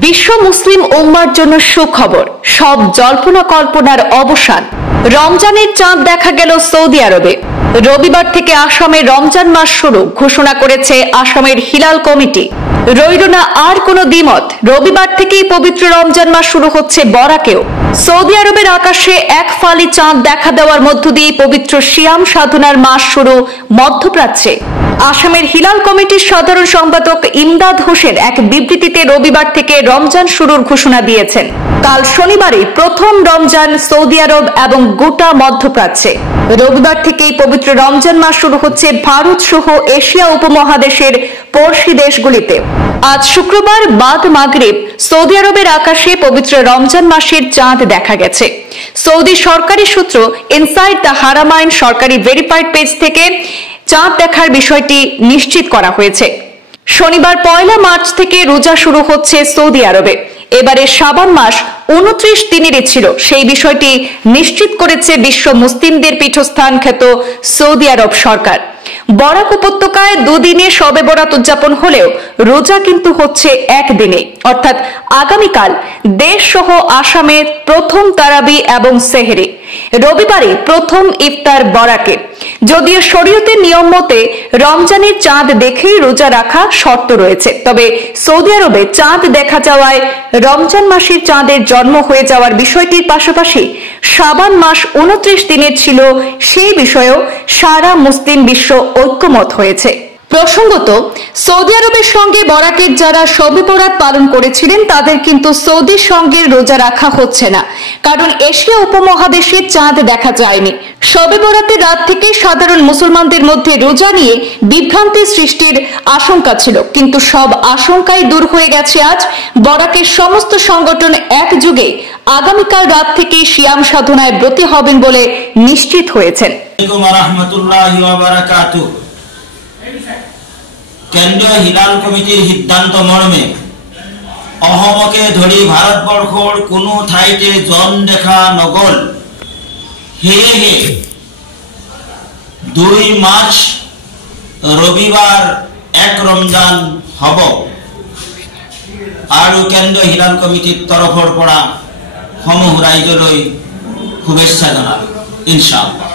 বিশ্ব মুসলিম উম্মার জন্য সুখবর, সব জল্পনা কল্পনার অবসান। রমজানের চাঁদ দেখা গেল সৌদি আরবে। রবিবার থেকে আসামে রমজান মাস শুরু ঘোষণা করেছে আসামের হিলাল কমিটি। রইল না আর কোনো দ্বিমত, রবিবার থেকেই পবিত্র রমজান মাস শুরু হচ্ছে বরাকেও। সৌদি আরবের আকাশে এক ফালি চাঁদ দেখা দেওয়ার মধ্য দিয়ে পবিত্র সিয়াম সাধনার মাস শুরু মধ্যপ্রাচ্যে। আসামের হিলাল কমিটির সাধারণ সম্পাদক ইমদাদ হোসেন এক বিবৃতিতে রবিবার থেকে রমজান শুরুর ঘোষণা দিয়েছেন। কাল শনিবারে প্রথম রমজান সৌদি আরব এবং গোটা মধ্যপ্রাচ্যে। রবিবার থেকেই পবিত্র রমজান মাস শুরু হচ্ছে ভারত সহ এশিয়া উপমহাদেশের পড়শি দেশগুলিতে। আজ শুক্রবার বাদ মাগরিব সৌদি আরবের আকাশে পবিত্র রমজান মাসের চাঁদ দেখা গেছে। সৌদি সরকারি সূত্র ইনসাইড দ্য হারামাইন সরকারি ভেরিফাইড পেজ থেকে চাঁদ দেখার বিষয়টি নিশ্চিত করা হয়েছে। শনিবার 1 মার্চ থেকে রোজা শুরু হচ্ছে সৌদি আরবে। এবারে শাবান মাস 29 দিনেরই ছিল, সেই বিষয়টি নিশ্চিত করেছে বিশ্ব মুসলিমদের পীঠস্থান খ্যাত সৌদি আরব সরকার। বরাক উপত্যকায় দুদিনে শবে বরাত উদযাপন হলেও রোজা কিন্তু হচ্ছে একদিনে, অর্থাৎ আগামীকাল দেশ সহ আসামে প্রথম তারাবি এবং সেহরি। রবিবারে প্রথম ইফতার বরাকে। যদিও শরীয়তের নিয়ম মতে রমজানের চাঁদ দেখেই রোজা রাখা শর্ত রয়েছে, তবে সৌদি আরবে চাঁদ দেখা যাওয়ায় রমজান মাসের চাঁদের জন্ম হয়ে যাওয়ার বিষয়টির পাশাপাশি শাবান মাস 29 দিনের ছিল, সেই বিষয়েও সারা মুসলিম বিশ্ব ঐক্যমত হয়েছে। প্রসঙ্গত, সৌদি আরবের সঙ্গে বরাকের যারা শবে বরাত পালন করেছিলেন তাদের কিন্তু সৌদির সঙ্গে রোজা রাখা হচ্ছে না, কারণ এশিয়া উপমহাদেশে চাঁদ দেখা যায়নি। শবে বরাতের রাত থেকে সাধারণ মুসলমানদের মধ্যে রোজা নিয়ে বিভ্রান্তি সৃষ্টির আশঙ্কা ছিল, কিন্তু সব আশঙ্কাই দূর হয়ে গেছে আজ। বরাকের সমস্ত সংগঠন একযোগে আগামীকাল রাত থেকে সিয়াম সাধনায় ব্রতী হবেন বলে নিশ্চিত হয়েছেন। কেন্দ্রীয় হিলাল কমিটির সিদ্ধান্ত মর্মে অসমকে ধৰি ভাৰতবৰ্ষৰ কোনো ঠাইতে জন দেখা নগল। সেয়েহে 2 মাৰ্চ ৰবিবাৰ 1 ৰমজান হ'ব আৰু কেন্দ্ৰীয় হিলাল কমিটিৰ তৰফৰ পৰা সমূহ ৰাইজলৈ শুভেচ্ছা জনালোঁ ইনশাআল্লাহ।